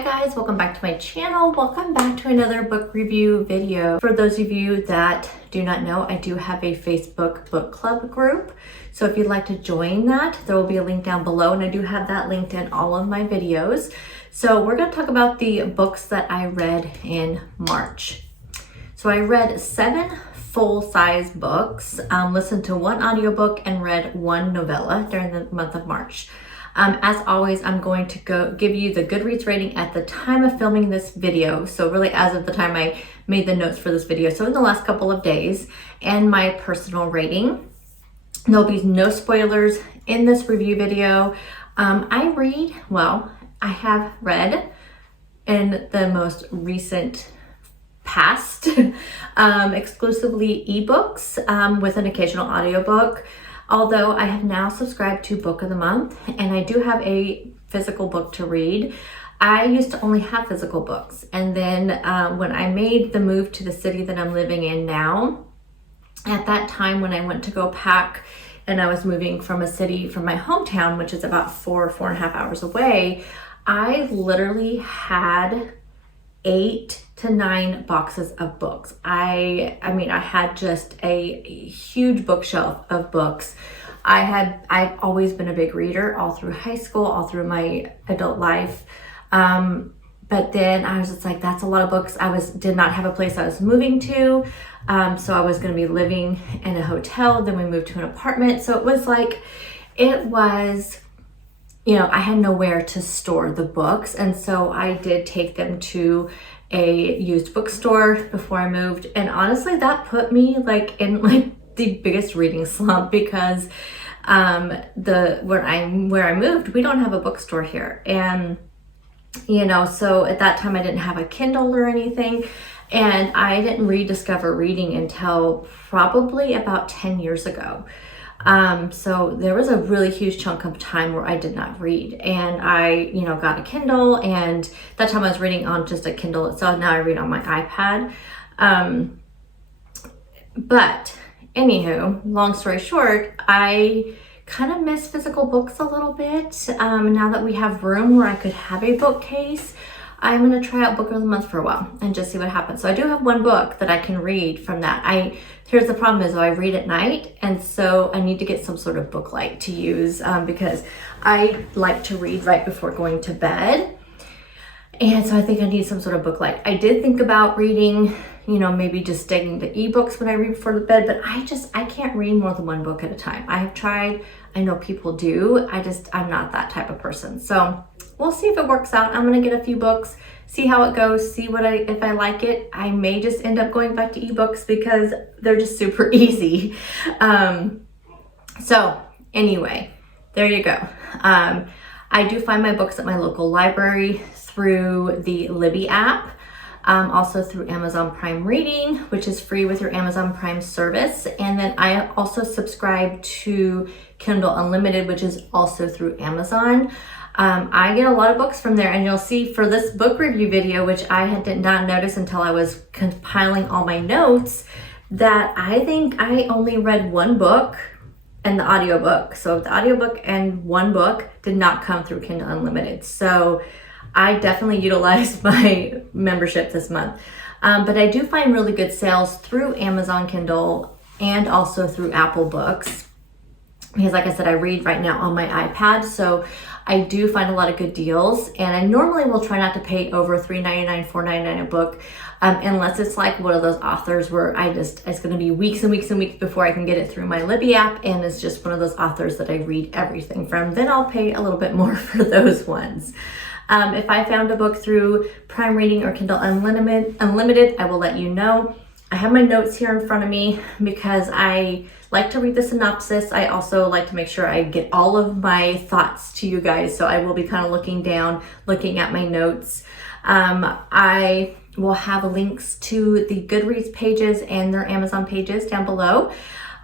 Hi guys, welcome back to my channel. Welcome back to another book review video. For those of you that do not know, I do have a Facebook book club group. So if you'd like to join that, there will be a link down below, and I do have that linked in all of my videos. So we're going to talk about the books that I read in March. So I read 7 full-size books, listened to 1 audiobook, and read 1 novella during the month of March. As always, I'm going to give you the Goodreads rating at the time of filming this video. So really as of the time I made the notes for this video. So in the last couple of days, and my personal rating. There'll be no spoilers in this review video. I have read in the most recent past exclusively ebooks with an occasional audiobook. Although I have now subscribed to Book of the Month and I do have a physical book to read. I used to only have physical books. And then when I made the move to the city that I'm living in now, at that time when I went to go pack and I was moving from a city from my hometown, which is about 4.5 hours away, I literally had 8 to 9 boxes of books. I mean, I had just a huge bookshelf of books. I've always been a big reader all through high school, all through my adult life. But then I was just like, that's a lot of books. Did not have a place I was moving to. So I was going to be living in a hotel. Then we moved to an apartment. So it was, you know, I had nowhere to store the books. And so I did take them to a used bookstore before I moved. And honestly, that put me in the biggest reading slump because where I moved, we don't have a bookstore here. And, you know, so at that time I didn't have a Kindle or anything. And I didn't rediscover reading until probably about 10 years ago. So there was a really huge chunk of time where I did not read, and I, you know, got a Kindle, and that time I was reading on just a Kindle itself. Now I read on my iPad. But anywho, long story short, I kind of miss physical books a little bit. Now that we have room where I could have a bookcase, I'm going to try out Book of the Month for a while and just see what happens. So I do have 1 book that I can read from that. Here's the problem is I read at night, and so I need to get some sort of book light to use because I like to read right before going to bed. And so I think I need some sort of book light. I did think about reading, you know, maybe just sticking to ebooks when I read before the bed, but I can't read more than 1 book at a time. I have tried. I know people do. I'm not that type of person. So we'll see if it works out. I'm going to get a few books, see how it goes, see if I like it. I may just end up going back to ebooks because they're just super easy. So anyway, there you go. I do find my books at my local library through the Libby app. Also through Amazon Prime Reading, which is free with your Amazon Prime service. And then I also subscribe to Kindle Unlimited, which is also through Amazon. I get a lot of books from there, and you'll see for this book review video, which I did not notice until I was compiling all my notes, that I think I only read 1 book and the audiobook. So the audiobook and 1 book did not come through Kindle Unlimited. So I definitely utilized my membership this month. But I do find really good sales through Amazon Kindle and also through Apple Books. Because like I said, I read right now on my iPad. So I do find a lot of good deals. And I normally will try not to pay over $3.99, $4.99 a book. Unless it's like one of those authors where it's going to be weeks and weeks and weeks before I can get it through my Libby app. And it's just one of those authors that I read everything from. Then I'll pay a little bit more for those ones. If I found a book through Prime Reading or Kindle Unlimited, I will let you know. I have my notes here in front of me because I like to read the synopsis. I also like to make sure I get all of my thoughts to you guys. So I will be kind of looking down, looking at my notes. I will have links to the Goodreads pages and their Amazon pages down below.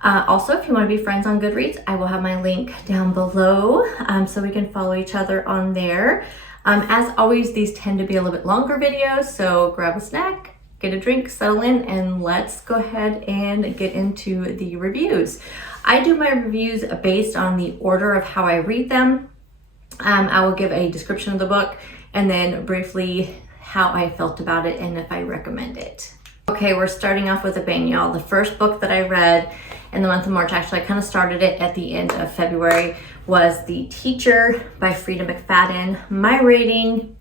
Also, if you want to be friends on Goodreads, I will have my link down below so we can follow each other on there. As always, these tend to be a little bit longer videos, so grab a snack, get a drink, settle in, and let's go ahead and get into the reviews. I do my reviews based on the order of how I read them. I will give a description of the book and then briefly how I felt about it and if I recommend it. Okay, we're starting off with a bang, y'all. The first book that I read in the month of March, actually I kind of started it at the end of February, was The Teacher by Frida McFadden. My rating,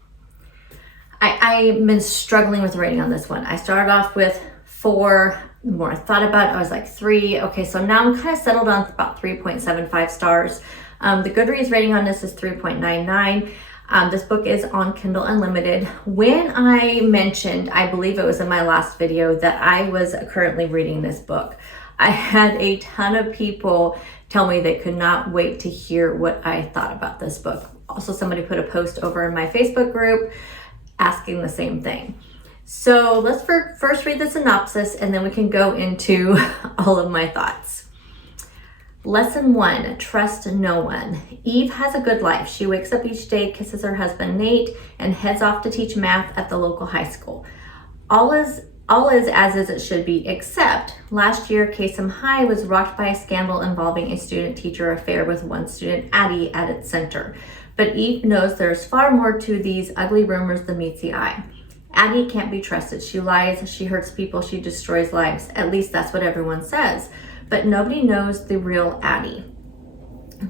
I've been struggling with the rating on this one. I started off with 4. The more I thought about it, I was like 3. Okay, so now I'm kind of settled on about 3.75 stars. The Goodreads rating on this is 3.99. This book is on Kindle Unlimited. When I mentioned, I believe it was in my last video, that I was currently reading this book, I had a ton of people tell me they could not wait to hear what I thought about this book. Also, somebody put a post over in my Facebook group asking the same thing. So let's first read the synopsis and then we can go into all of my thoughts. Lesson 1, trust no one. Eve has a good life. She wakes up each day, kisses her husband Nate, and heads off to teach math at the local high school. All is as is it should be, except last year Kasem High was rocked by a scandal involving a student-teacher affair with one student, Addie, at its center. But Eve knows there's far more to these ugly rumors than meets the eye. Addie can't be trusted. She lies, she hurts people, she destroys lives. At least that's what everyone says. But nobody knows the real Addie.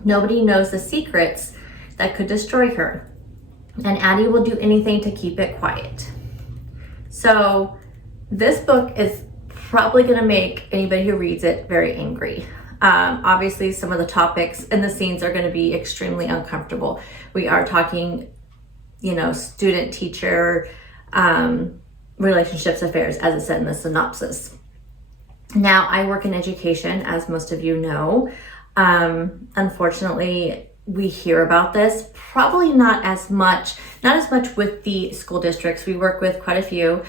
Nobody knows the secrets that could destroy her. And Addie will do anything to keep it quiet. So this book is probably going to make anybody who reads it very angry. Obviously, some of the topics and the scenes are going to be extremely uncomfortable. We are talking, student-teacher relationships, affairs, as it said in the synopsis. Now, I work in education, as most of you know. Unfortunately, we hear about this, probably not as much with the school districts. We work with quite a few,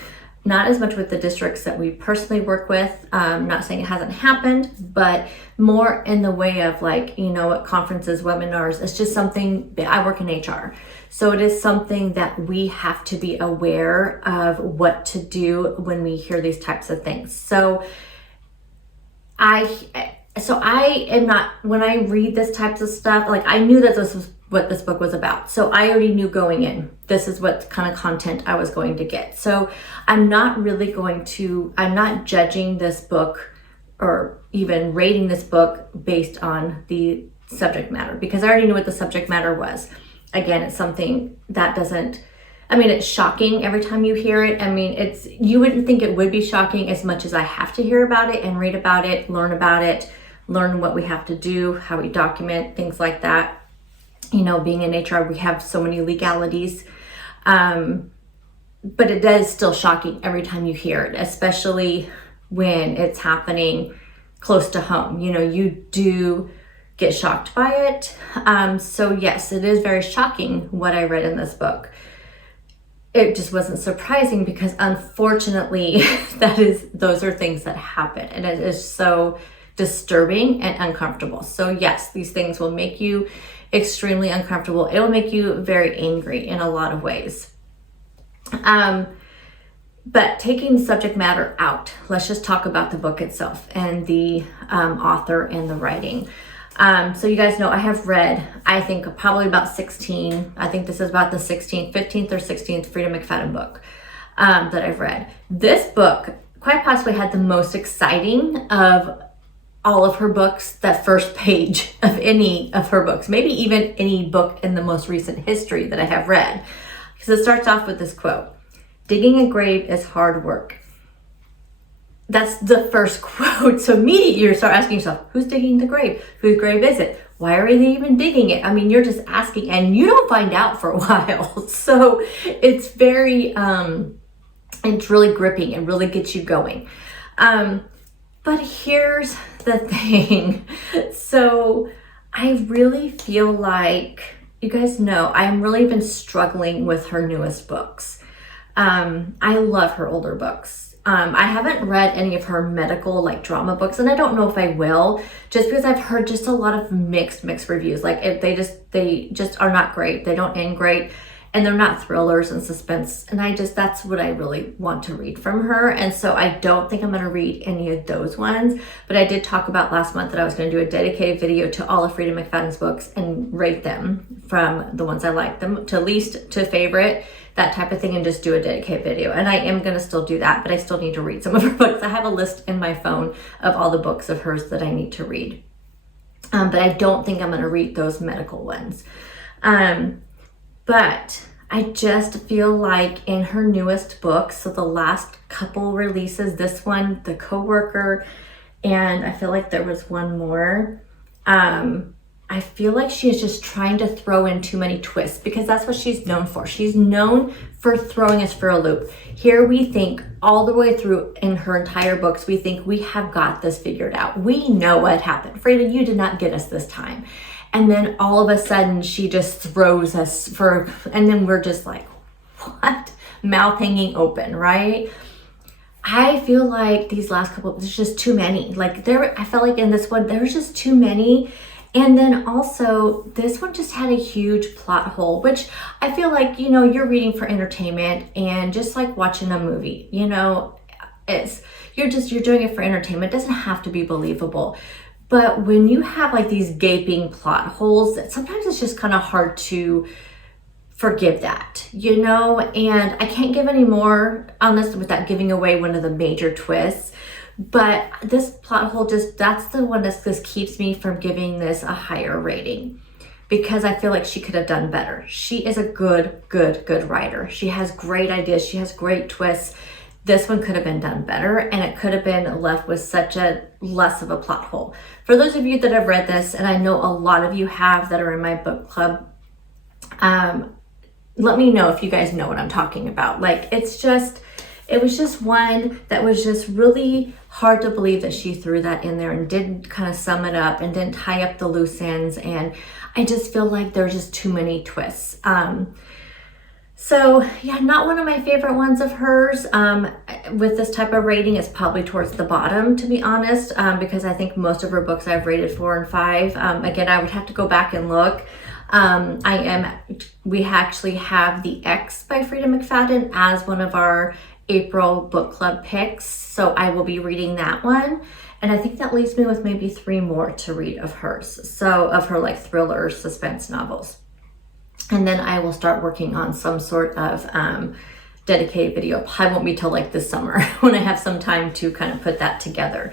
not as much with the districts that we personally work with. Not saying it hasn't happened, but more in the way of at conferences, webinars. It's just something, I work in HR. So it is something that we have to be aware of what to do when we hear these types of things. So I am not, when I read this types of stuff, I knew that this was what this book was about. So I already knew going in, this is what kind of content I was going to get. So I'm not judging this book or even rating this book based on the subject matter, because I already knew what the subject matter was. Again, it's something that it's shocking every time you hear it. You wouldn't think it would be shocking as much as I have to hear about it and read about it, learn what we have to do, how we document, things like that. Being in HR, we have so many legalities. But it is still shocking every time you hear it, especially when it's happening close to home. You do get shocked by it. So yes, it is very shocking what I read in this book. It just wasn't surprising because unfortunately those are things that happen, and it is so disturbing and uncomfortable. So yes, these things will make you extremely uncomfortable. It will make you very angry in a lot of ways. But taking the subject matter out, let's just talk about the book itself and the author and the writing. So you guys know I have read, I think probably about 16, I think this is about the 15th or 16th Frida McFadden book that I've read. This book quite possibly had the most exciting of all of her books, that first page of any of her books, maybe even any book in the most recent history that I have read. Because it starts off with this quote, "Digging a grave is hard work." That's the first quote. So immediately you start asking yourself, who's digging the grave? Whose grave is it? Why are they even digging it? You're just asking, and you don't find out for a while. So it's very, it's really gripping. It really gets you going. But here's the thing. So I really feel like, you guys know, I've really been struggling with her newest books. I love her older books. I haven't read any of her medical drama books, and I don't know if I will, just because I've heard just a lot of mixed reviews. They just are not great. They don't end great. and they're not thrillers and suspense. And that's what I really want to read from her. And so I don't think I'm going to read any of those ones, but I did talk about last month that I was going to do a dedicated video to all of Frida McFadden's books and rate them from the ones I like them to least to favorite, that type of thing, and just do a dedicated video. And I am going to still do that, but I still need to read some of her books. I have a list in my phone of all the books of hers that I need to read. But I don't think I'm going to read those medical ones. But I just feel like in her newest books, so the last couple releases, this one, The Coworker, and I feel like there was one more, I feel like she is just trying to throw in too many twists, because that's what she's known for. She's known for throwing us for a loop. Here we think all the way through in her entire books, we think we have got this figured out. We know what happened. Frida, you did not get us this time. And then all of a sudden she just throws us and then we're just like, what? Mouth hanging open, right? I feel like these last couple, there's just too many. I felt like in this one, there was just too many. And then also this one just had a huge plot hole, which I feel like, you're reading for entertainment, and just like watching a movie, you're doing it for entertainment. It doesn't have to be believable. But when you have like these gaping plot holes, sometimes it's just kind of hard to forgive that, and I can't give any more on this without giving away one of the major twists. But this plot hole that's the one that just keeps me from giving this a higher rating, because I feel like she could have done better. She is a good writer. She has great ideas. She has great twists. This one could have been done better, and it could have been left with such a less of a plot hole. For those of you that have read this, and I know a lot of you have that are in my book club, let me know if you guys know what I'm talking about. It was just one that was just really hard to believe that she threw that in there and didn't kind of sum it up and didn't tie up the loose ends. And I just feel like there's just too many twists. So yeah, not one of my favorite ones of hers. With this type of rating, it's probably towards the bottom, to be honest, because I think most of her books I've rated 4 and 5. Again, I would have to go back and look. We actually have The X by Frida McFadden as one of our April book club picks. So I will be reading that one. And I think that leaves me with maybe 3 more to read of hers. So of her like thriller suspense novels. And then I will start working on some sort of dedicated video. Probably won't be till like this summer when I have some time to kind of put that together.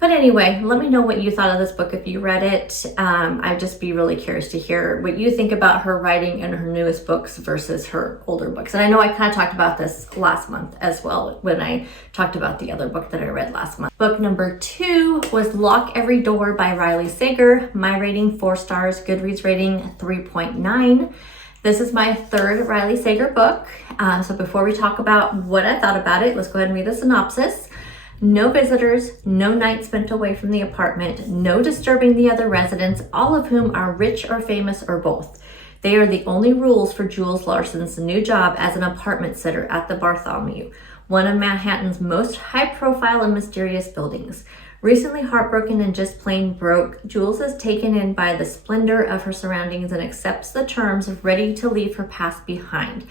But anyway, let me know what you thought of this book if you read it. I'd just be really curious to hear what you think about her writing in her newest books versus her older books. And I know I kind of talked about this last month as well when I talked about the other book that I read last month. Book number 2 was Lock Every Door by Riley Sager. My rating 4 stars, Goodreads rating 3.9. This is my 3rd Riley Sager book. So before we talk about what I thought about it, let's go ahead and read the synopsis. No visitors, no night spent away from the apartment, no disturbing the other residents, all of whom are rich or famous or both. They are the only rules for Jules Larson's new job as an apartment sitter at the Bartholomew, one of Manhattan's most high-profile and mysterious buildings. Recently heartbroken and just plain broke, Jules is taken in by the splendor of her surroundings and accepts the terms, ready to leave her past behind.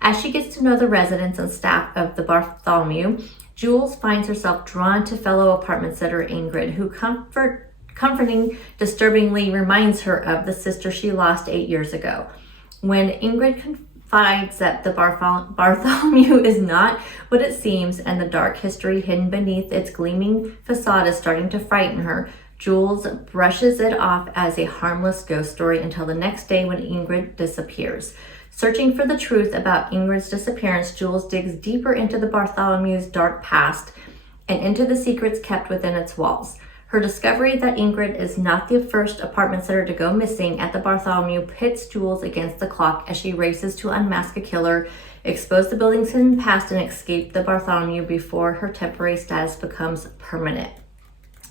As she gets to know the residents and staff of the Bartholomew, Jules finds herself drawn to fellow apartment sitter Ingrid, who comforting, disturbingly reminds her of the sister she lost 8 years ago. When Ingrid confides that the Bartholomew is not what it seems, and the dark history hidden beneath its gleaming facade is starting to frighten her, Jules brushes it off as a harmless ghost story until the next day when Ingrid disappears. Searching for the truth about Ingrid's disappearance, Jules digs deeper into the Bartholomew's dark past and into the secrets kept within its walls. Her discovery that Ingrid is not the first apartment sitter to go missing at the Bartholomew pits Jules against the clock as she races to unmask a killer, expose the building's hidden past, and escape the Bartholomew before her temporary status becomes permanent.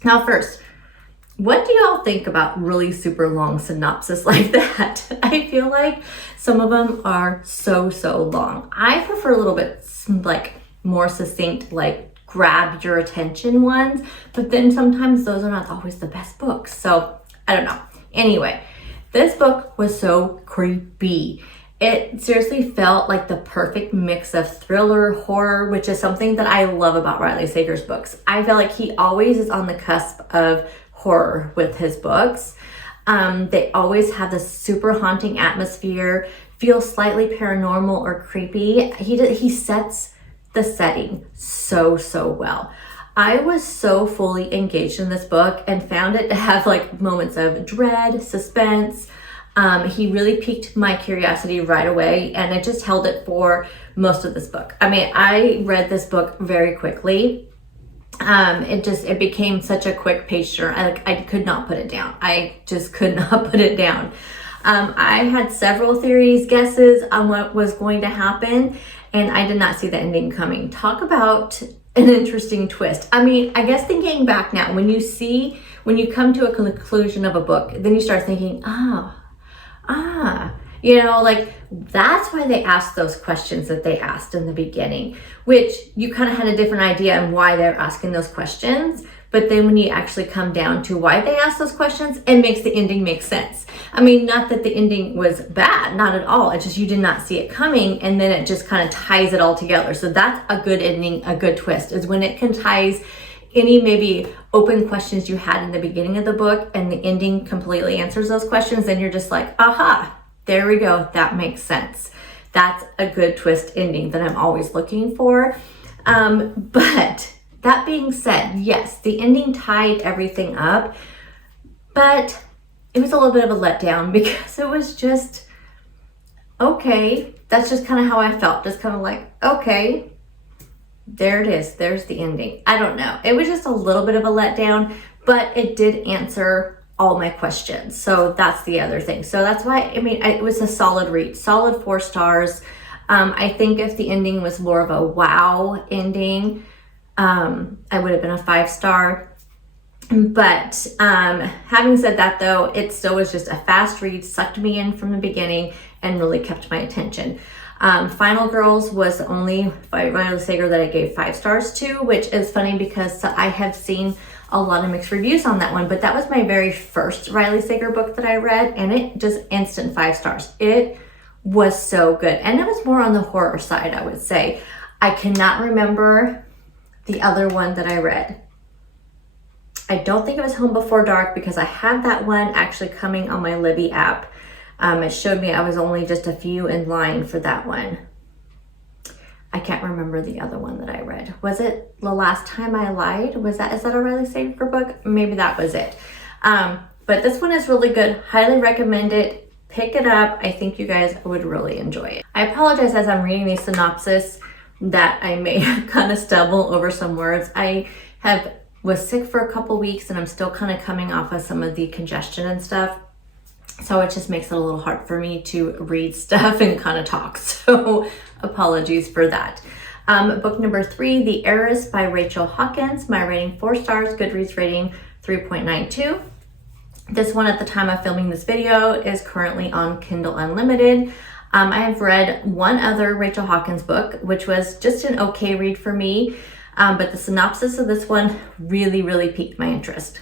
Now first, what do y'all think about really super long synopsis like that? I feel like some of them are so long. I prefer a little bit like more succinct, like grab your attention ones, but then sometimes those are not always the best books. So I don't know. Anyway, this book was so creepy. It seriously felt like the perfect mix of thriller, horror, which is something that I love about Riley Sager's books. I feel like he always is on the cusp of horror with his books. They always have this super haunting atmosphere, feel slightly paranormal or creepy. He sets the setting so well. I was so fully engaged in this book and found it to have like moments of dread, suspense. He really piqued my curiosity right away, and I just held it for most of this book. I mean, I read this book very quickly. It became such a quick page turner. I could not put it down. I just could not put it down. I had several theories, guesses on what was going to happen, and I did not see the ending coming. Talk about an interesting twist. I mean, I guess thinking back now, when you come to a conclusion of a book, then you start thinking, like that's why they asked those questions that they asked in the beginning, which you kind of had a different idea on why they're asking those questions. But then when you actually come down to why they asked those questions, it makes the ending make sense. I mean, not that the ending was bad, not at all. It's just you did not see it coming, and then it just kind of ties it all together. So that's a good ending, a good twist, is when it can ties any maybe open questions you had in the beginning of the book and the ending completely answers those questions. Then you're just like, aha, there we go. That makes sense. That's a good twist ending that I'm always looking for. But that being said, yes, the ending tied everything up, but it was a little bit of a letdown because it was just, okay, that's just kind of how I felt. Just kind of like, okay, there it is. There's the ending. I don't know. It was just a little bit of a letdown, but it did answer all my questions. So that's the other thing. So that's why, I mean, it was a solid read, solid 4 stars. I think if the ending was more of a wow ending, I would have been a 5-star. But having said that, though, it still was just a fast read, sucked me in from the beginning, and really kept my attention. Final Girls was the only Riley Sager that I gave 5 stars to, which is funny because I have seen a lot of mixed reviews on that one, but that was my very first Riley Sager book that I read, and it just instant 5 stars. It was so good, and it was more on the horror side, I would say. I cannot remember the other one that I read. I don't think it was Home Before Dark because I had that one actually coming on my Libby app. It showed me I was only just a few in line for that one. I can't remember the other one that I read. Was it The Last Time I Lied? Is that a Riley Sager book? Maybe that was it. But this one is really good. Highly recommend it. Pick it up. I think you guys would really enjoy it. I apologize as I'm reading the synopsis that I may kind of stumble over some words. I was sick for a couple weeks and I'm still kind of coming off of some of the congestion and stuff. So it just makes it a little hard for me to read stuff and kind of talk. So apologies for that. Book number 3, The Heiress by Rachel Hawkins. My rating 4 stars, Goodreads rating 3.92. This one at the time of filming this video is currently on Kindle Unlimited. I have read one other Rachel Hawkins book, which was just an okay read for me. But the synopsis of this one really piqued my interest.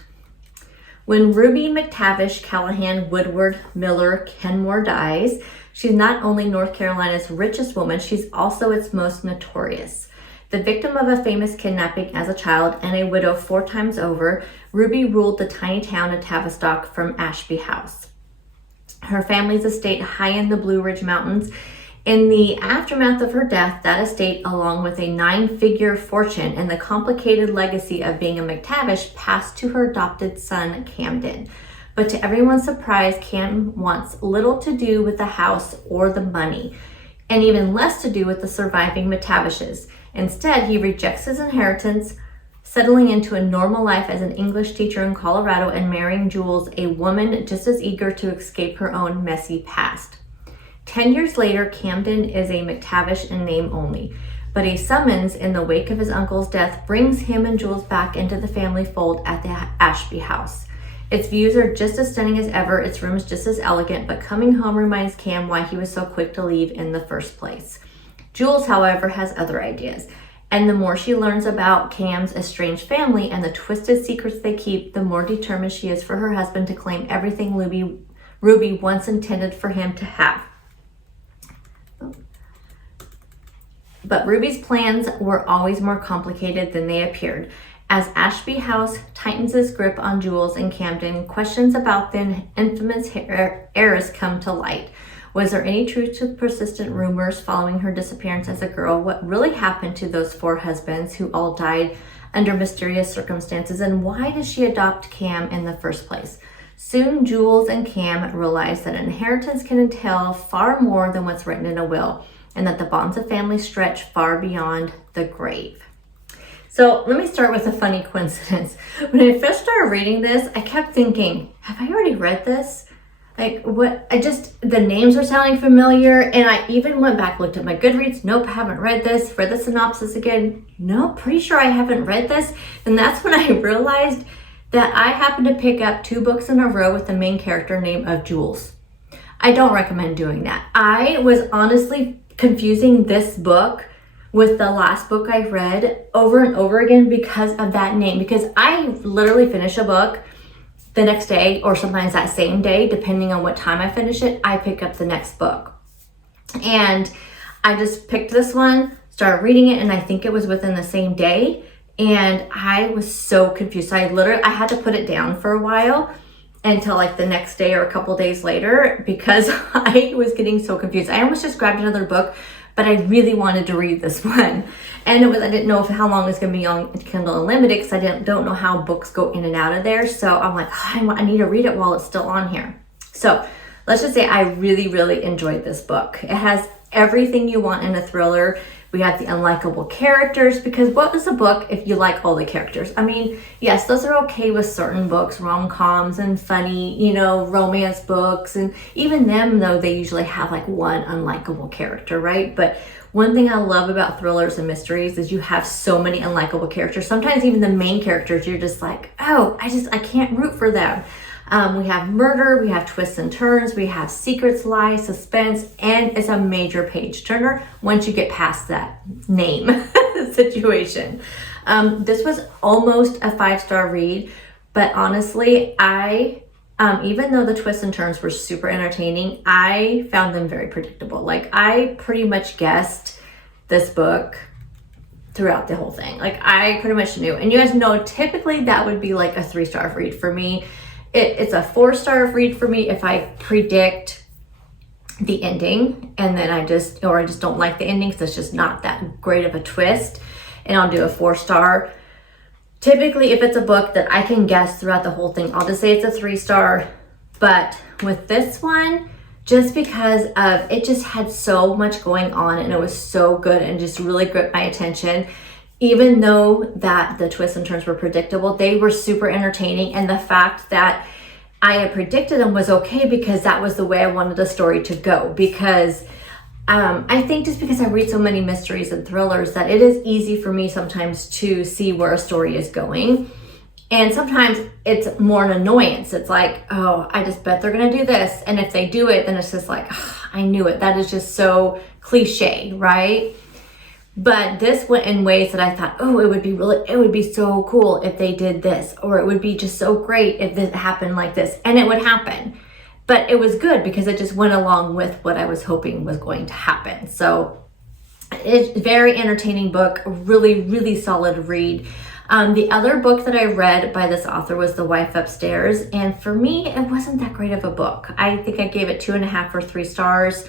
When Ruby McTavish Callahan Woodward Miller Kenmore dies, she's not only North Carolina's richest woman, she's also its most notorious. The victim of a famous kidnapping as a child and a widow 4 times over, Ruby ruled the tiny town of Tavistock from Ashby House. Her family's estate high in the Blue Ridge Mountains. In the aftermath of her death, that estate, along with a 9-figure fortune and the complicated legacy of being a McTavish, passed to her adopted son, Camden. But to everyone's surprise, Cam wants little to do with the house or the money, and even less to do with the surviving McTavishes. Instead, he rejects his inheritance, settling into a normal life as an English teacher in Colorado and marrying Jules, a woman just as eager to escape her own messy past. 10 years later, Camden is a McTavish in name only, but a summons in the wake of his uncle's death brings him and Jules back into the family fold at the Ashby house. Its views are just as stunning as ever, its rooms just as elegant, but coming home reminds Cam why he was so quick to leave in the first place. Jules, however, has other ideas, and the more she learns about Cam's estranged family and the twisted secrets they keep, the more determined she is for her husband to claim everything Ruby once intended for him to have. But Ruby's plans were always more complicated than they appeared. As Ashby House tightens its grip on Jules and Camden, questions about the infamous heiress come to light. Was there any truth to persistent rumors following her disappearance as a girl? What really happened to those 4 husbands who all died under mysterious circumstances? And why did she adopt Cam in the first place? Soon, Jules and Cam realize that inheritance can entail far more than what's written in a will, and that the bonds of family stretch far beyond the grave. So let me start with a funny coincidence. When I first started reading this, I kept thinking, have I already read this? Like, what? The names are sounding familiar, and I even went back, looked at my Goodreads. Nope, I haven't read this. Read the synopsis again. Nope, pretty sure I haven't read this. And that's when I realized that I happened to pick up 2 books in a row with the main character name of Jules. I don't recommend doing that. I was honestly confusing this book with the last book I read over and over again because of that name. Because I literally finish a book the next day, or sometimes that same day, depending on what time I finish it, I pick up the next book. And I just picked this one, started reading it, and I think it was within the same day. And I was so confused. So I had to put it down for a while until like the next day or a couple days later because I was getting so confused. I almost just grabbed another book, but I really wanted to read this one. And I didn't know how long it's going to be on Kindle Unlimited because I don't know how books go in and out of there. So I'm like, I need to read it while it's still on here. So let's just say I really, really enjoyed this book. It has everything you want in a thriller. We have the unlikable characters, because what is a book if you like all the characters? I mean, yes, those are okay with certain books, rom-coms and funny, romance books. And even them, though, they usually have like one unlikable character, right? But one thing I love about thrillers and mysteries is you have so many unlikable characters. Sometimes even the main characters, you're just like, oh, I can't root for them. We have murder, we have twists and turns, we have secrets, lies, suspense, and it's a major page turner once you get past that name situation. This was almost a 5-star read, but honestly, even though the twists and turns were super entertaining, I found them very predictable. Like, I pretty much guessed this book throughout the whole thing. Like, I pretty much knew. And you guys know, typically that would be like a 3-star read for me. It's a 4-star read for me if I predict the ending and then I just don't like the ending because it's just not that great of a twist, and I'll do a 4-star. Typically, if it's a book that I can guess throughout the whole thing, I'll just say it's a 3-star. But with this one, just because of it just had so much going on and it was so good and just really gripped my attention. Even though that the twists and turns were predictable, they were super entertaining. And the fact that I had predicted them was okay because that was the way I wanted the story to go. Because I think just because I read so many mysteries and thrillers that it is easy for me sometimes to see where a story is going. And sometimes it's more an annoyance. It's like, oh, I just bet they're going to do this. And if they do it, then it's just like, oh, I knew it. That is just so cliche, right? But this went in ways that I thought, oh, it would be so cool if they did this, or it would be just so great if this happened like this, and it would happen. But it was good because it just went along with what I was hoping was going to happen. So it's a very entertaining book, really, really solid read. The other book that I read by this author was The Wife Upstairs. And for me, it wasn't that great of a book. I think I gave it 2.5 or 3 stars.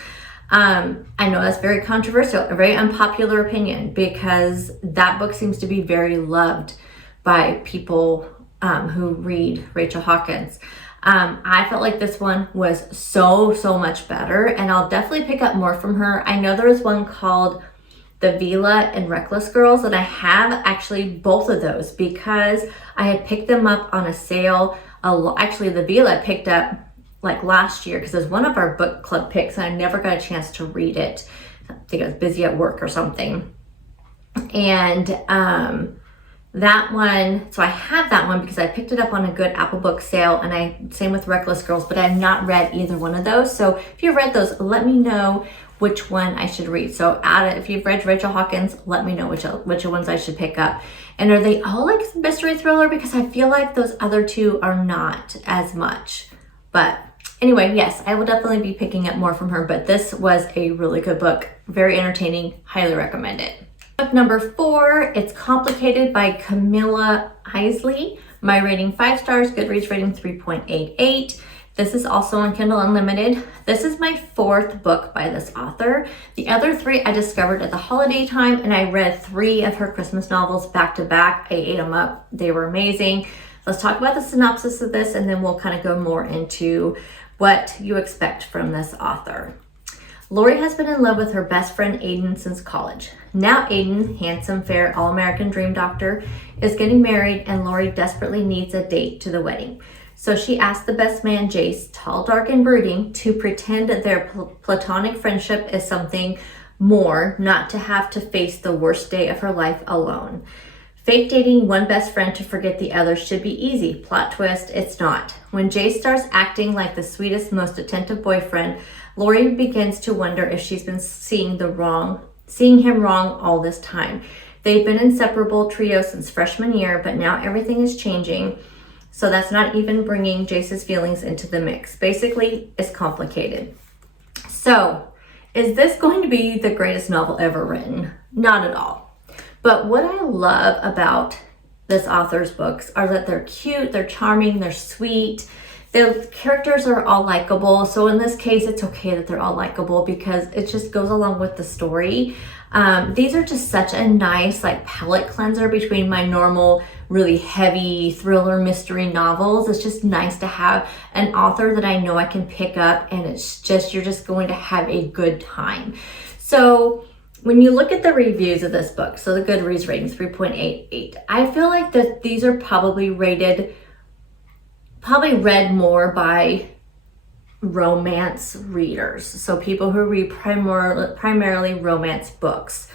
I know that's very controversial, a very unpopular opinion, because that book seems to be very loved by people who read Rachel Hawkins. I felt like this one was so much better, and I'll definitely pick up more from her. I know there was one called The Vila and Reckless Girls, and I have actually both of those because I had picked them up on a sale. Actually, The Vila I picked up like last year because it was one of our book club picks and I never got a chance to read it. I think I was busy at work or something. And that one, so I have that one because I picked it up on a good Apple book sale, and same with Reckless Girls, but I have not read either one of those. So if you've read those, let me know which one I should read. So if you've read Rachel Hawkins, let me know which ones I should pick up. And are they all like mystery thriller? Because I feel like those other two are not as much. But Anyway, yes, I will definitely be picking up more from her, but this was a really good book. Very entertaining. Highly recommend it. Book number 4, It's Complicated by Camilla Isley. My rating 5 stars, Goodreads rating 3.88. This is also on Kindle Unlimited. This is my 4th book by this author. The other 3 I discovered at the holiday time, and I read 3 of her Christmas novels back to back. I ate them up. They were amazing. Let's talk about the synopsis of this, and then we'll kind of go more into what you expect from this author. Lori has been in love with her best friend Aiden since college. Now Aiden, handsome, fair, all-American dream doctor, is getting married, and Lori desperately needs a date to the wedding. So she asked the best man, Jace, tall, dark, and brooding, to pretend that their platonic friendship is something more, not to have to face the worst day of her life alone. Fake dating one best friend to forget the other should be easy. Plot twist, it's not. When Jace starts acting like the sweetest, most attentive boyfriend, Lori begins to wonder if she's been seeing him wrong all this time. They've been inseparable trio since freshman year, but now everything is changing. So that's not even bringing Jace's feelings into the mix. Basically, it's complicated. So, is this going to be the greatest novel ever written? Not at all. But what I love about this author's books are that they're cute, they're charming, they're sweet. The characters are all likable. So in this case, it's okay that they're all likable because it just goes along with the story. These are just such a nice like palate cleanser between my normal really heavy thriller mystery novels. It's just nice to have an author that I know I can pick up, and it's just, you're just going to have a good time. So when you look at the reviews of this book, so the Goodreads rating 3.88, I feel like that these are probably read more by romance readers, so people who read primarily romance books,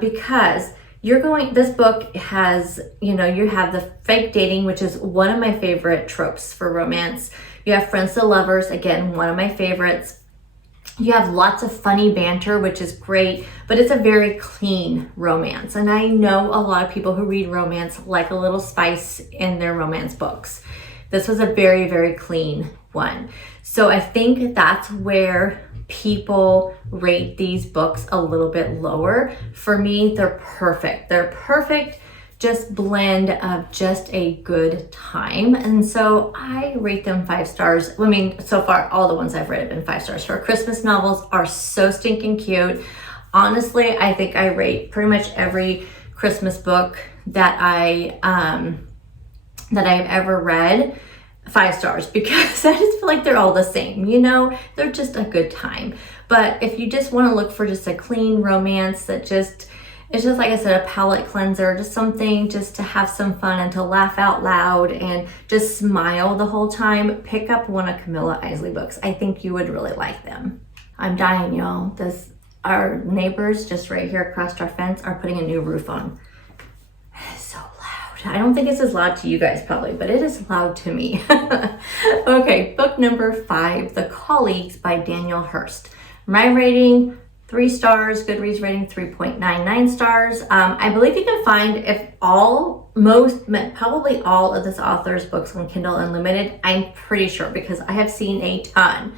because this book has, you have the fake dating, which is one of my favorite tropes for romance. You have friends to lovers, again, one of my favorites. You have lots of funny banter, which is great, but it's a very clean romance. And I know a lot of people who read romance like a little spice in their romance books. This was a very, very clean one. So I think that's where people rate these books a little bit lower. For me, they're perfect. They're perfect, just blend of just a good time. And so I rate them 5 stars. I mean, so far, all the ones I've read have been 5 stars. Her Christmas novels are so stinking cute. Honestly, I think I rate pretty much every Christmas book that I've ever read 5 stars, because I just feel like they're all the same, they're just a good time. But if you just want to look for just a clean romance that it's just, like I said, a palate cleanser, just something just to have some fun and to laugh out loud and just smile the whole time, pick up one of Camilla Isley books. I think you would really like them. I'm dying, y'all. Our neighbors just right here across our fence are putting a new roof on. It's so loud. I don't think it's as loud to you guys probably, but it is loud to me. Okay, book number 5, The Colleagues by Daniel Hurst. My rating, 3 stars, Goodreads rating 3.99 stars. I believe you can find probably all of this author's books on Kindle Unlimited. I'm pretty sure, because I have seen a ton.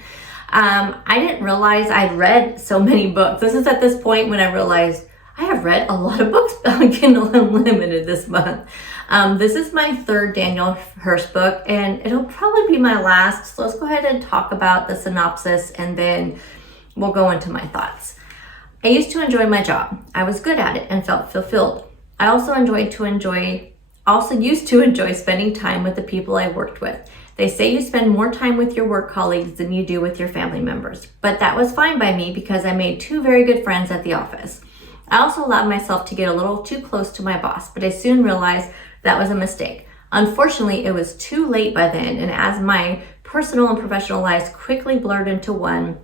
I didn't realize I'd read so many books. This is at this point when I realized I have read a lot of books on Kindle Unlimited this month. This is my 3rd Daniel Hurst book, and it'll probably be my last. So let's go ahead and talk about the synopsis, and then we'll go into my thoughts. I used to enjoy my job. I was good at it and felt fulfilled. I also used to enjoy spending time with the people I worked with. They say you spend more time with your work colleagues than you do with your family members, but that was fine by me because I made 2 very good friends at the office. I also allowed myself to get a little too close to my boss, but I soon realized that was a mistake. Unfortunately, it was too late by then, and as my personal and professional lives quickly blurred into one,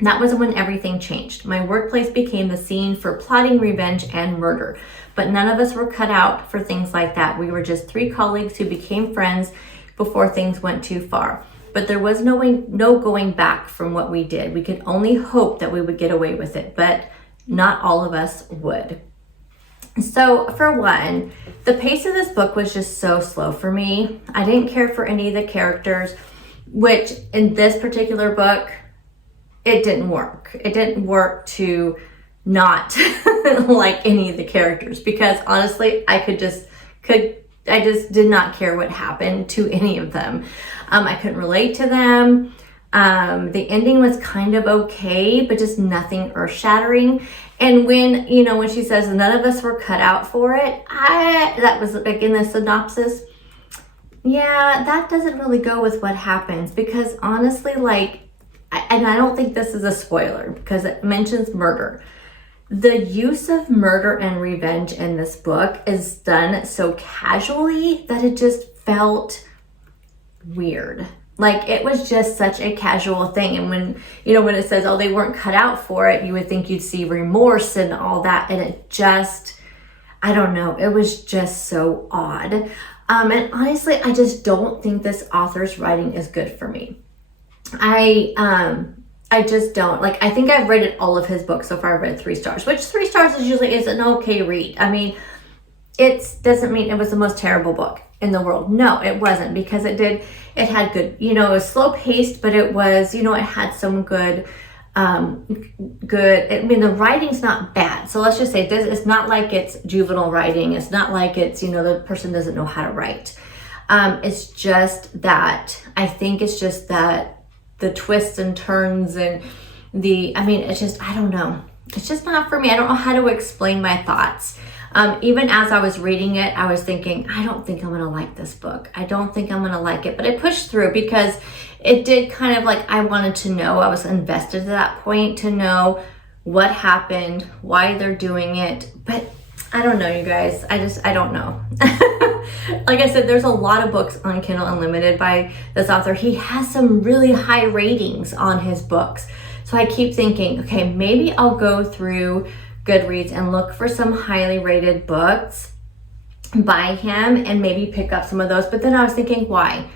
that was when everything changed. My workplace became the scene for plotting revenge and murder, but none of us were cut out for things like that. We were just 3 colleagues who became friends before things went too far. But there was no going back from what we did. We could only hope that we would get away with it, but not all of us would. So for one, the pace of this book was just so slow for me. I didn't care for any of the characters. which in this particular book, it didn't work. It didn't work to not like any of the characters, because honestly, I just did not care what happened to any of them. I couldn't relate to them. The ending was kind of okay, but just nothing earth-shattering. And when she says none of us were cut out for it, that was like in the synopsis. Yeah, that doesn't really go with what happens, because honestly, and I don't think this is a spoiler because it mentions murder. The use of murder and revenge in this book is done so casually that it just felt weird. Like, it was just such a casual thing. And when it says, oh, they weren't cut out for it, you would think you'd see remorse and all that. And it just, I don't know, it was just so odd. And honestly, I just don't think this author's writing is good for me. I just don't. Like, I think I've rated all of his books so far. I've read 3 stars, which 3 stars is an okay read. I mean, it doesn't mean it was the most terrible book in the world. No, it wasn't, because it had good, it was slow paced, but it was, it had some good, the writing's not bad. So let's just say this, it's not like it's juvenile writing. It's not like it's, the person doesn't know how to write. It's just that, I think it's just that the twists and turns and it's just, I don't know. It's just not for me. I don't know how to explain my thoughts. Even as I was reading it, I was thinking, I don't think I'm going to like this book. I don't think I'm going to like it. But I pushed through because it did kind of I wanted to know. I was invested at that point to know what happened, why they're doing it. But I don't know, you guys. I don't know. Like I said, there's a lot of books on Kindle Unlimited by this author. He has some really high ratings on his books. So I keep thinking, okay, maybe I'll go through Goodreads and look for some highly rated books by him and maybe pick up some of those. But then I was thinking, why?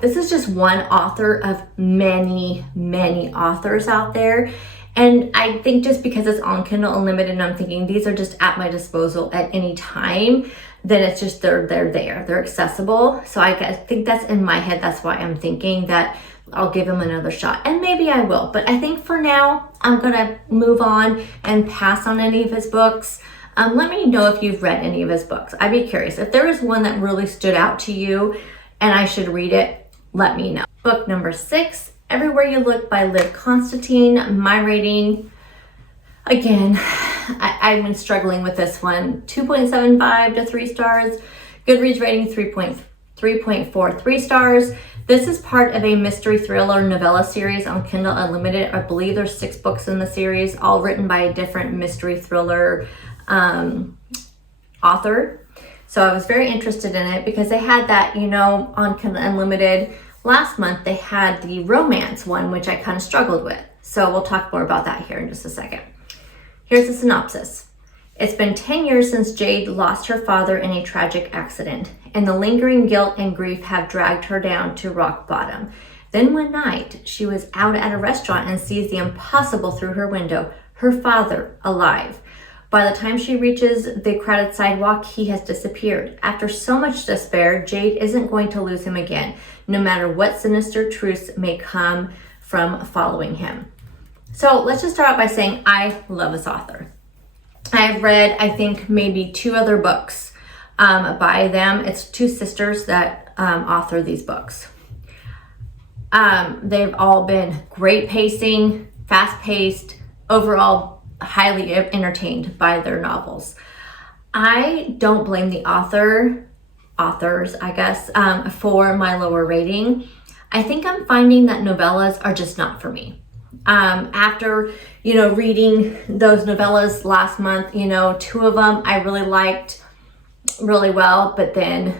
This is just one author of many, many authors out there. And I think just because it's on Kindle Unlimited and I'm thinking these are just at my disposal at any time, then it's just they're there. They're accessible. So I think that's in my head. That's why I'm thinking that I'll give him another shot, and maybe I will. But I think for now, I'm gonna move on and pass on any of his books. Let me know if you've read any of his books. I'd be curious. If there is one that really stood out to you and I should read it, let me know. Book number 6, Everywhere You Look by Liv Constantine. My rating, again, I've been struggling with this one. 2.75 to 3 stars. Goodreads rating 3.43 stars. This is part of a mystery thriller novella series on Kindle Unlimited. I believe there's 6 books in the series, all written by a different mystery thriller author. So I was very interested in it because they had that, on Kindle Unlimited. Last month, they had the romance one, which I kind of struggled with. So we'll talk more about that here in just a second. Here's the synopsis. It's been 10 years since Jade lost her father in a tragic accident, and the lingering guilt and grief have dragged her down to rock bottom. Then one night, she was out at a restaurant and sees the impossible through her window, her father alive. By the time she reaches the crowded sidewalk, he has disappeared. After so much despair, Jade isn't going to lose him again, no matter what sinister truths may come from following him. So let's just start out by saying I love this author. I've read, I think, maybe 2 other books by them. It's 2 sisters that author these books. They've all been great pacing, fast-paced, overall highly entertained by their novels. I don't blame the authors, I guess, for my lower rating. I think I'm finding that novellas are just not for me. After, reading those novellas last month, 2 of them I really liked really well, but then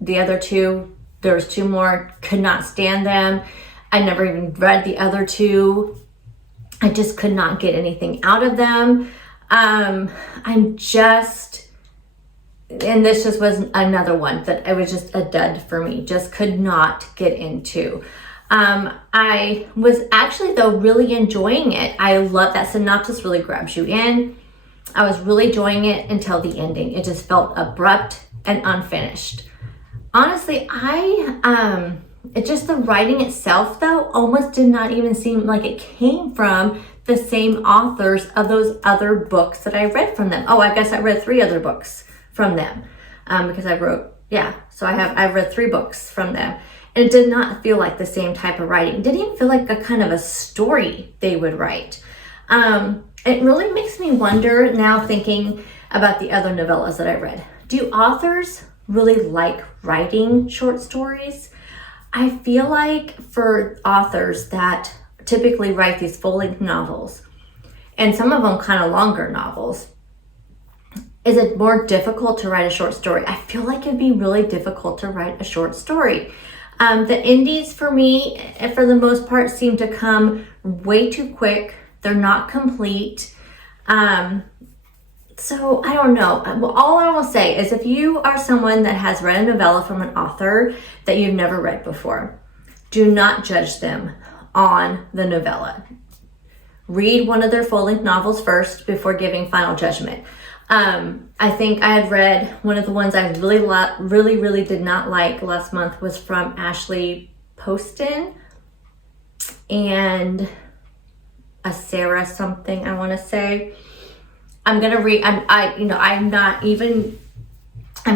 the other 2, there was 2 more, could not stand them. I never even read the other 2. I just could not get anything out of them. And this just was another one that it was just a dud for me, just could not get into. I was actually, though, really enjoying it. I love that synopsis, really grabs you in. I was really enjoying it until the ending. It just felt abrupt and unfinished. Honestly, I It's just the writing itself, though, almost did not even seem like it came from the same authors of those other books that I read from them. Oh, I guess I read 3 other books from them because I wrote, so I've read 3 books from them. And it did not feel like the same type of writing. It didn't even feel like a kind of a story they would write. It really makes me wonder now, thinking about the other novellas that I read. Do authors really like writing short stories? I feel like for authors that typically write these full-length novels, and some of them kind of longer novels, is it more difficult to write a short story? I feel like it'd be really difficult to write a short story. The indies for me, for the most part, seem to come way too quick. They're not complete. So I don't know. Well, all I will say is if you are someone that has read a novella from an author that you've never read before, do not judge them on the novella. Read one of their full-length novels first before giving final judgment. I think I had read one of the ones I really did not like last month was from Ashley Poston and a Sarah something, I want to say. I'm going to read, I'm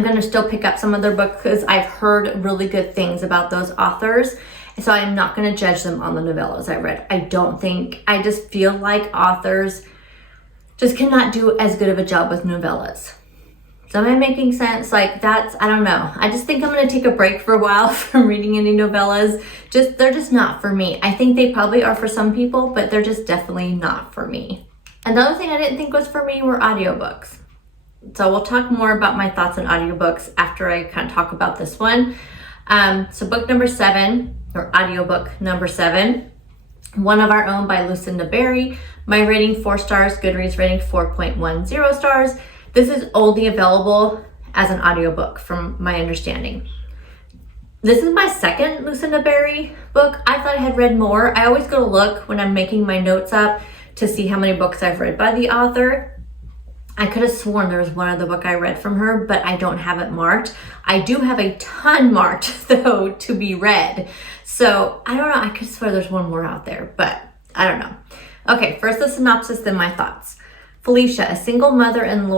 going to still pick up some of their books because I've heard really good things about those authors. So I'm not going to judge them on the novellas I read. I just feel like authors just cannot do as good of a job with novellas. So am I making sense? I don't know. I just think I'm going to take a break for a while from reading any novellas. They're just not for me. I think they probably are for some people, but they're just definitely not for me. Another thing I didn't think was for me were audiobooks. So we'll talk more about my thoughts on audiobooks after I kind of talk about this one. So book number 7, or audiobook number 7, One of Our Own by Lucinda Berry. My rating 4 stars, Goodreads rating 4.10 stars. This is only available as an audiobook from my understanding. This is my second Lucinda Berry book. I thought I had read more. I always go to look when I'm making my notes up to see how many books I've read by the author. I could have sworn there was one other book I read from her, but I don't have it marked. I do have a ton marked, though, to be read. So I don't know. I could swear there's one more out there, but I don't know. Okay, first the synopsis, then my thoughts. Felicia, a single mother and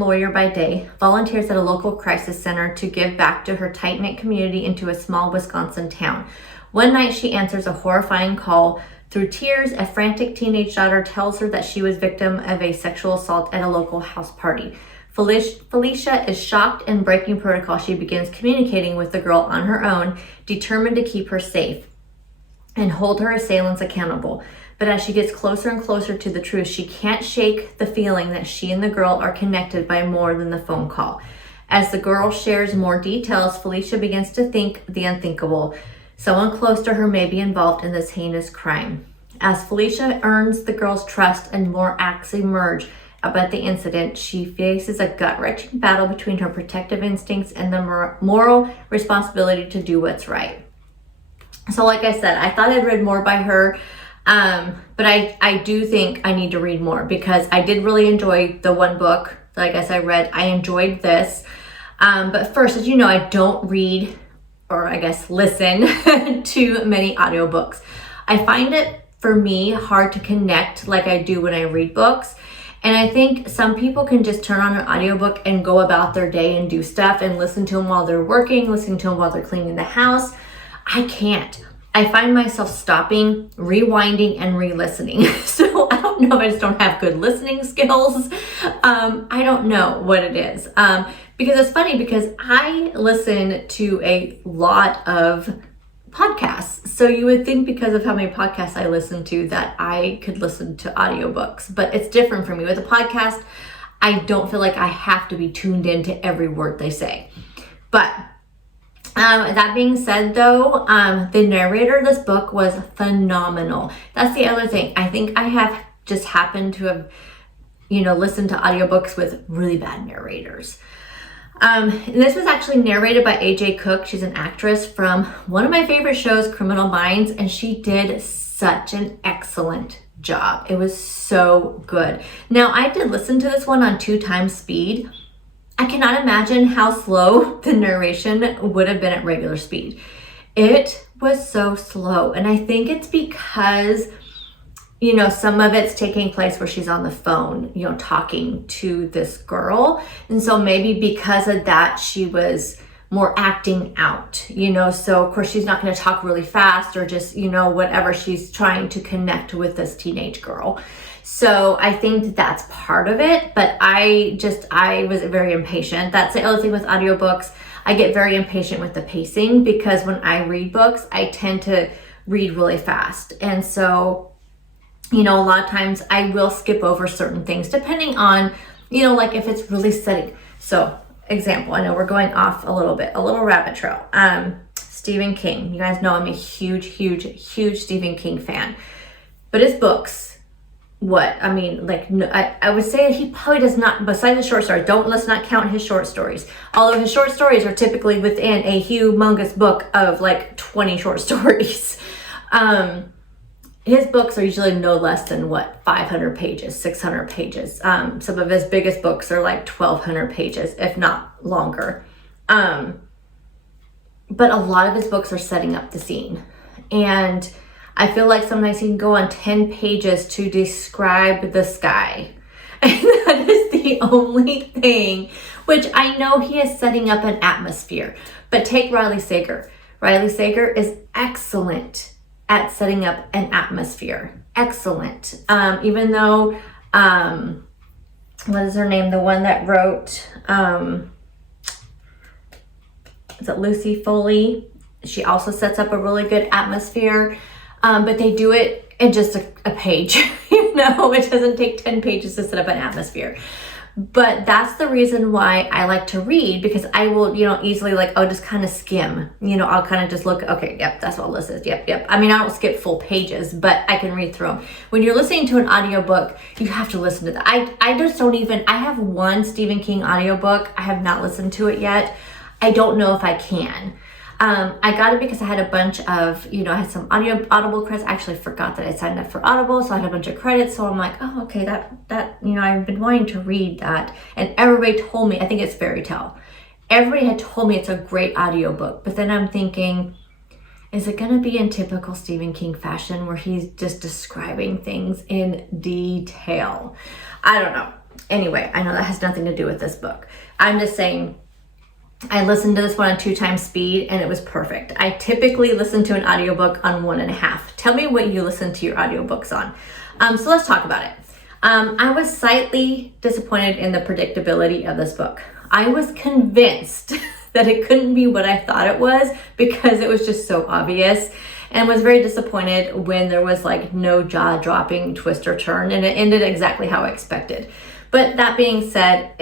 lawyer by day, volunteers at a local crisis center to give back to her tight-knit community into a small Wisconsin town. One night she answers a horrifying call. Through tears, a frantic teenage daughter tells her that she was victim of a sexual assault at a local house party. Felicia is shocked and breaking protocol. She begins communicating with the girl on her own, determined to keep her safe and hold her assailants accountable. But as she gets closer and closer to the truth, she can't shake the feeling that she and the girl are connected by more than the phone call. As the girl shares more details, Felicia begins to think the unthinkable. Someone close to her may be involved in this heinous crime. As Felicia earns the girl's trust and more acts emerge about the incident, she faces a gut-wrenching battle between her protective instincts and the moral responsibility to do what's right. So like I said, I thought I'd read more by her, but I do think I need to read more because I did really enjoy the one book that I guess I read. I enjoyed this. But first, as you know, I don't read, or I guess listen to many audiobooks. I find it, for me, hard to connect like I do when I read books. And I think some people can just turn on an audiobook and go about their day and do stuff and listen to them while they're working, listening to them while they're cleaning the house. I can't. I find myself stopping, rewinding, and re-listening. So I don't know if I just don't have good listening skills. I don't know what it is. Because it's funny because I listen to a lot of podcasts. So you would think because of how many podcasts I listen to that I could listen to audiobooks, but it's different for me. With a podcast, I don't feel like I have to be tuned into every word they say. But that being said though, the narrator of this book was phenomenal. That's the other thing. I think I have just happened to have, listened to audiobooks with really bad narrators. And this was actually narrated by AJ Cook. She's an actress from one of my favorite shows, Criminal Minds, and she did such an excellent job. It was so good. Now, I did listen to this one on 2x speed. I cannot imagine how slow the narration would have been at regular speed. It was so slow. And I think it's because, you know, some of it's taking place where she's on the phone, you know, talking to this girl. And so maybe because of that, she was more acting out, you know, so of course she's not going to talk really fast or just, you know, whatever, she's trying to connect with this teenage girl. So I think that's part of it, but I was very impatient. That's the other thing with audiobooks. I get very impatient with the pacing because when I read books, I tend to read really fast. And so, you know, a lot of times I will skip over certain things depending on, you know, like if it's really setting. So example, I know we're going off a little rabbit trail. Stephen King. You guys know I'm a huge Stephen King fan. But his books, I would say he probably does not, besides the short stories, let's not count his short stories. Although his short stories are typically within a humongous book of like 20 short stories. His books are usually no less than 500 pages, 600 pages. Some of his biggest books are like 1,200 pages, if not longer. But a lot of his books are setting up the scene. And I feel like sometimes he can go on 10 pages to describe the sky. And that is the only thing, which I know he is setting up an atmosphere. But take Riley Sager. Riley Sager is excellent at setting up an atmosphere. Excellent. Even though, what is her name? The one that wrote, is it Lucy Foley? She also sets up a really good atmosphere. But they do it in just a page, you know, it doesn't take 10 pages to set up an atmosphere. But that's the reason why I like to read, because I will, you know, easily just kind of skim, you know, I'll kind of just look, okay, yep, that's what all this is. Yep. I mean, I don't skip full pages, but I can read through them. When you're listening to an audiobook, you have to listen to that. I have one Stephen King audiobook. I have not listened to it yet. I don't know if I can. I got it because I had a bunch of, you know, I had some Audible credits. I actually forgot that I signed up for Audible, so I had a bunch of credits. So I'm like, oh, okay, that, you know, I've been wanting to read that. And everybody told me, I think it's Fairy Tale. Everybody had told me it's a great audiobook. But then I'm thinking, is it going to be in typical Stephen King fashion where he's just describing things in detail? I don't know. Anyway, I know that has nothing to do with this book. I'm just saying, I listened to this one on 2 times speed and it was perfect. I typically listen to an audiobook on 1.5. Tell me what you listen to your audiobooks on. So let's talk about it. I was slightly disappointed in the predictability of this book. I was convinced that it couldn't be what I thought it was because it was just so obvious, and was very disappointed when there was like no jaw-dropping twist or turn, and it ended exactly how I expected. But that being said,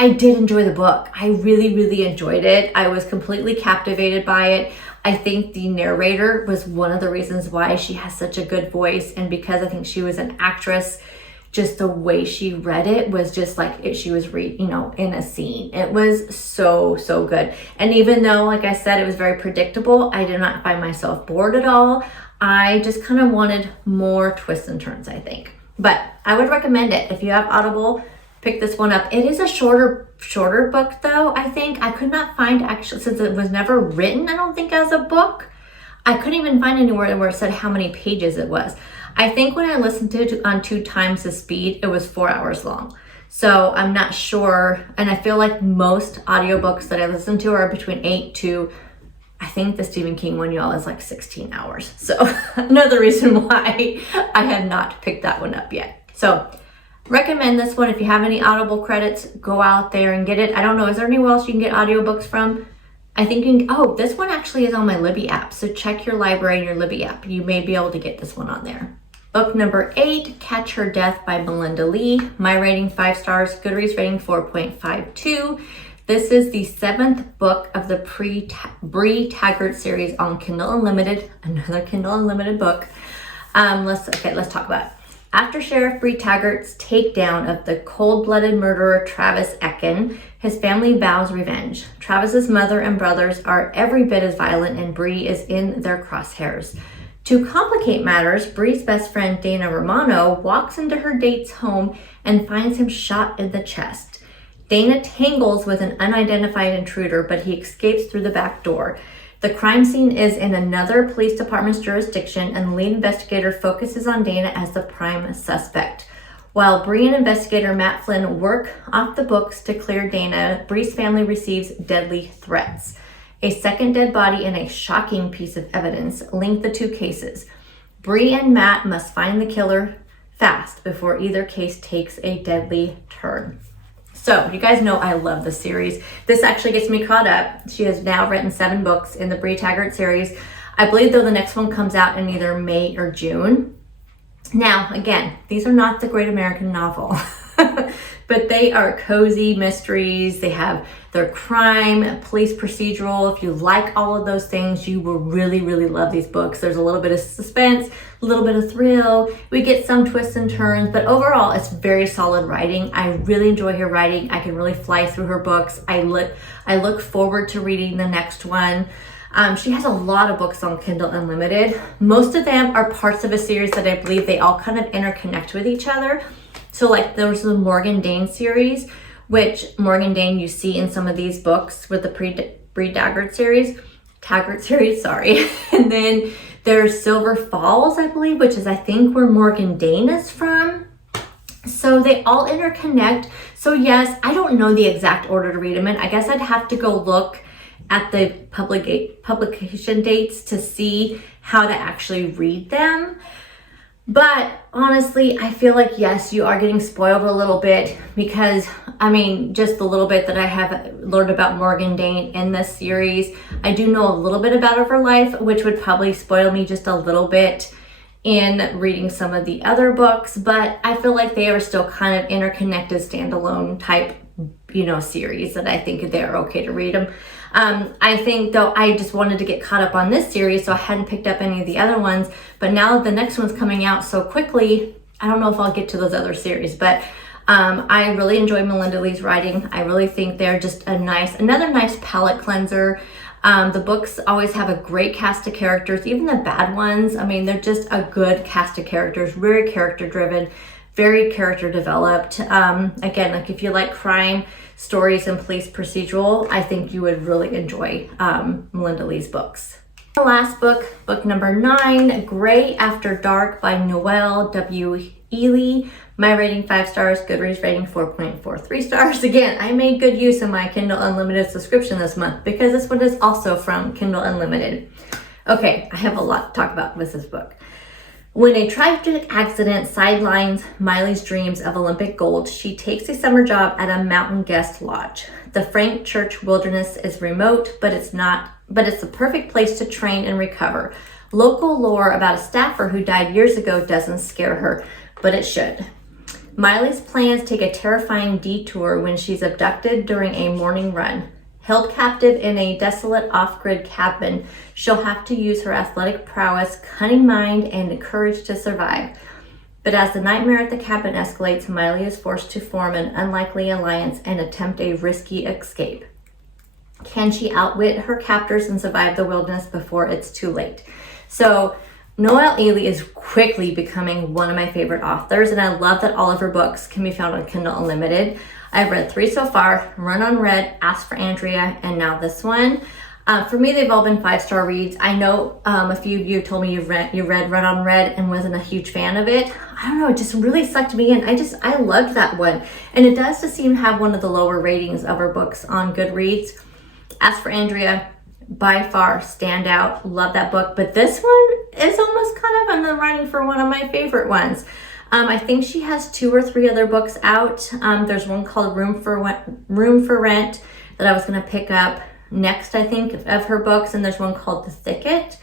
I did enjoy the book. I really enjoyed it. I was completely captivated by it. I think the narrator was one of the reasons why she has such a good voice, and because I think she was an actress, just the way she read it was just like she was in a scene. It was so good. And even though, like I said, it was very predictable, I did not find myself bored at all. I just kind of wanted more twists and turns, I think. But I would recommend it. If you have Audible, pick this one up. It is a shorter book though, I think. I could not find, actually, since it was never written, I don't think, as a book, I couldn't even find anywhere where it said how many pages it was. I think when I listened to it on 2 times the speed, it was 4 hours long. So I'm not sure, and I feel like most audiobooks that I listen to are between 8 to, I think the Stephen King one, y'all, is like 16 hours. So another reason why I have not picked that one up yet. So recommend this one. If you have any Audible credits, go out there and get it. I don't know, is there anywhere else you can get audiobooks from? I think this one actually is on my Libby app. So check your library and your Libby app. You may be able to get this one on there. Book number 8, Catch Her Death by Melinda Lee. My rating 5 stars, Goodreads rating 4.52. This is the 7th book of the Bree Taggart series on Kindle Unlimited, another Kindle Unlimited book. Let's talk about it. After Sheriff Bree Taggart's takedown of the cold-blooded murderer Travis Ecken, his family vows revenge. Travis's mother and brothers are every bit as violent, and Bree is in their crosshairs. To complicate matters, Bree's best friend Dana Romano walks into her date's home and finds him shot in the chest. Dana tangles with an unidentified intruder, but he escapes through the back door. The crime scene is in another police department's jurisdiction, and the lead investigator focuses on Dana as the prime suspect. While Bree and investigator Matt Flynn work off the books to clear Dana, Bree's family receives deadly threats. A second dead body and a shocking piece of evidence link the two cases. Bree and Matt must find the killer fast before either case takes a deadly turn. So you guys know I love this series. This actually gets me caught up. She has now written 7 books in the Bree Taggart series. I believe though the next one comes out in either May or June. Now, again, these are not the Great American Novel, but they are cozy mysteries. They have their crime, police procedural. If you like all of those things, you will really, really love these books. There's a little bit of suspense, a little bit of thrill. We get some twists and turns, but overall, it's very solid writing. I really enjoy her writing. I can really fly through her books. I look forward to reading the next one. She has a lot of books on Kindle Unlimited. Most of them are parts of a series that I believe they all kind of interconnect with each other. So like there's the Morgan Dane series, which Morgan Dane you see in some of these books with the Bree Taggart series, sorry. And then there's Silver Falls, I believe, which is I think where Morgan Dane is from. So they all interconnect. So yes, I don't know the exact order to read them in. I guess I'd have to go look at the publication dates to see how to actually read them. But honestly, I feel like, yes, you are getting spoiled a little bit because, I mean, just the little bit that I have learned about Morgan Dane in this series, I do know a little bit about her life, which would probably spoil me just a little bit in reading some of the other books, but I feel like they are still kind of interconnected standalone type, series that I think they're okay to read them. I think though I just wanted to get caught up on this series, so I hadn't picked up any of the other ones, but now the next one's coming out so quickly, I don't know if I'll get to those other series, but I really enjoy Melinda Lee's writing. I really think they're just another nice palette cleanser. The books always have a great cast of characters, even the bad ones. I mean, they're just a good cast of characters, very character driven, very character developed. Again, like if you like crime stories and police procedural, I think you would really enjoy Melinda Lee's books. The last book, book number 9, Gray After Dark by Noelle W. Ely. My rating 5 stars, Goodreads rating 4.43 stars. Again, I made good use of my Kindle Unlimited subscription this month because this one is also from Kindle Unlimited. Okay, I have a lot to talk about with this book. When a tragic accident sidelines Miley's dreams of Olympic gold, she takes a summer job at a mountain guest lodge. The Frank Church wilderness is remote, but it's the perfect place to train and recover. Local lore about a staffer who died years ago doesn't scare her, but it should. Miley's plans take a terrifying detour when she's abducted during a morning run. Held captive in a desolate off-grid cabin, she'll have to use her athletic prowess, cunning mind, and courage to survive. But as the nightmare at the cabin escalates, Miley is forced to form an unlikely alliance and attempt a risky escape. Can she outwit her captors and survive the wilderness before it's too late? So Noelle Ely is quickly becoming one of my favorite authors, and I love that all of her books can be found on Kindle Unlimited. I've read 3 so far: Run on Red, Ask for Andrea, and now this one. For me, they've all been 5-star reads. I know a few of you told me you read Run on Red and wasn't a huge fan of it. I don't know, it just really sucked me in. I loved that one. And it does just seem to have one of the lower ratings of her books on Goodreads. Ask for Andrea, by far standout. Love that book. But this one is almost kind of in the running for one of my favorite ones. I think she has 2 or 3 other books out. There's one called Room for Rent that I was going to pick up next, I think, of her books. And there's one called The Thicket.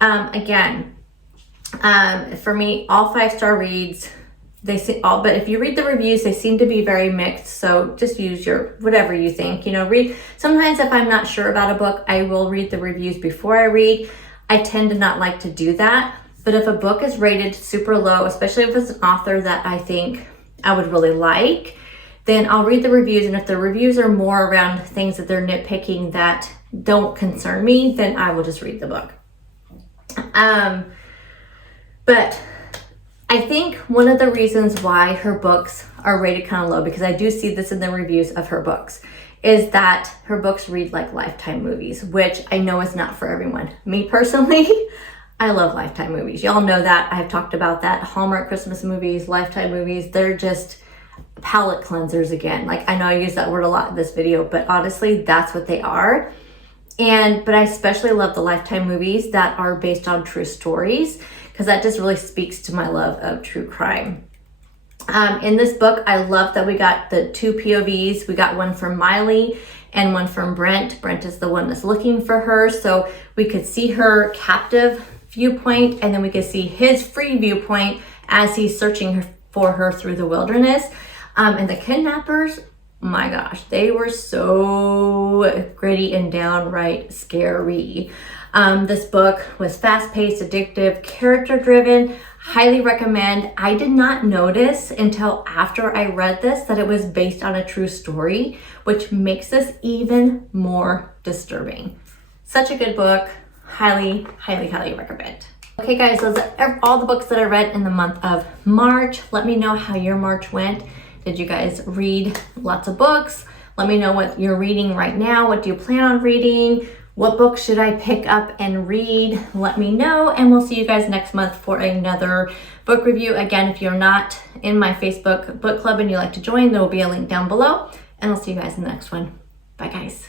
Again, for me, all 5-star reads. But if you read the reviews, they seem to be very mixed. So just use your, whatever you think, read. Sometimes if I'm not sure about a book, I will read the reviews before I read. I tend to not like to do that. But if a book is rated super low, especially if it's an author that I think I would really like, then I'll read the reviews. And if the reviews are more around things that they're nitpicking that don't concern me, then I will just read the book. But I think one of the reasons why her books are rated kind of low, because I do see this in the reviews of her books, is that her books read like Lifetime movies, which I know is not for everyone. Me personally, I love Lifetime movies. Y'all know that. I've talked about that. Hallmark Christmas movies, Lifetime movies, they're just palate cleansers again. Like, I know I use that word a lot in this video, but honestly, that's what they are. But I especially love the Lifetime movies that are based on true stories, because that just really speaks to my love of true crime. In this book, I love that we got the 2 POVs. We got one from Miley and one from Brent. Brent is the one that's looking for her. So we could see her captive viewpoint, and then we could see his free viewpoint as he's searching for her through the wilderness. And the kidnappers, my gosh, they were so gritty and downright scary. This book was fast-paced, addictive, character-driven. Highly recommend. I did not notice until after I read this that it was based on a true story, which makes this even more disturbing. Such a good book. Highly, highly, highly recommend. Okay guys, those are all the books that I read in the month of March. Let me know how your March went. Did you guys read lots of books? Let me know what you're reading right now. What do you plan on reading? What books should I pick up and read? Let me know, and we'll see you guys next month for another book review. Again, if you're not in my Facebook book club and you'd like to join, there will be a link down below, and I'll see you guys in the next one. Bye guys.